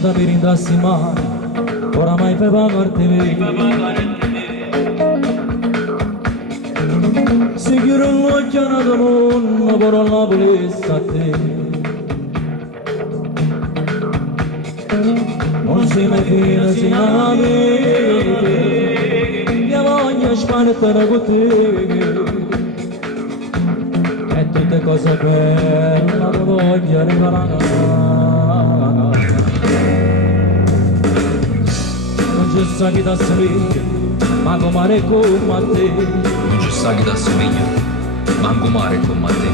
da mi rindassi mai, oramai per pagarti me. Si chiude un occhio a una donna, però la volesse a te. Non si mi fila, si ami, io voglio spartare con te. E tutte cose belle, la voglio regalare. Non ci sa chi t'assomiglia, ma come come te. Non ci sa chi t'assomiglia, manco mare come te.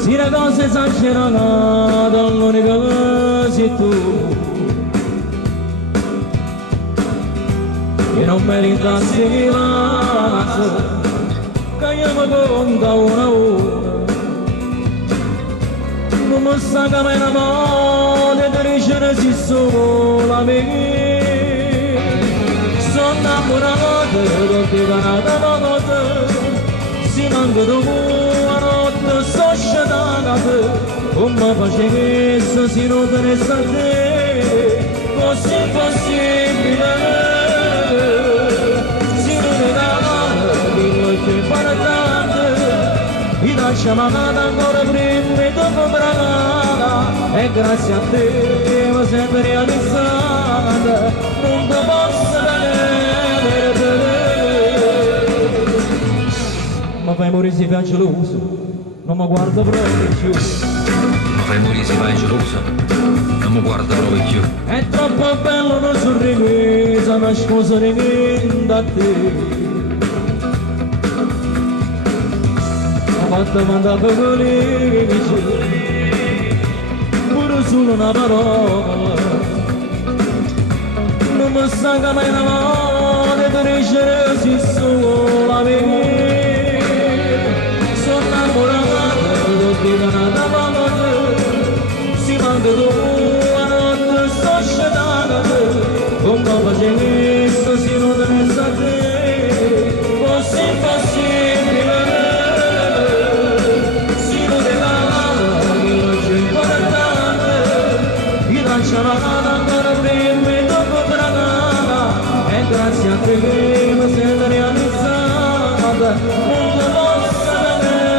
Si le cose esagerate, l'unica che sei tu. Che non me li dassi la che io mi conta una ora. Non mi sa che me ne vuole crescere si sola me. Sono innamorato, non ti canata notte, si manca tu a notte, sto scegliendo, come facevi se non tenesse a te, così possibile. Mi lascia manata ancora prima e dopo bragata e grazie a te mi sento realizzata, non ti posso vedere. Ma fai morire si fa geloso, non mi guarda proprio più. Ma fai morire si fai geloso, non mi guarda proprio più. È troppo bello non sorridere, una scusa di da te. Fatta mandare per felice, pure solo una parola. Non mi sa che mai una mano di crescere si sola me. Sono innamorato, non ti canata pace, si manca tu a notte, sto scegliendo, come facevi se non tenesse a te, così possibile. Ancora prima e dopo bragata e grazie a te che mi sento realizzata, non ti posso vedere.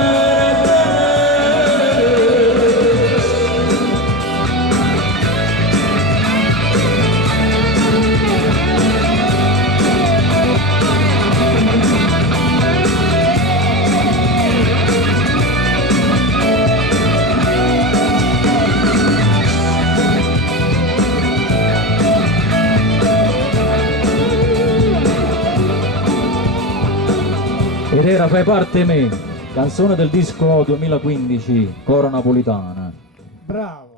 Ed era Fai parte me, canzone del disco 2015, Coro Napolitana. Bravo.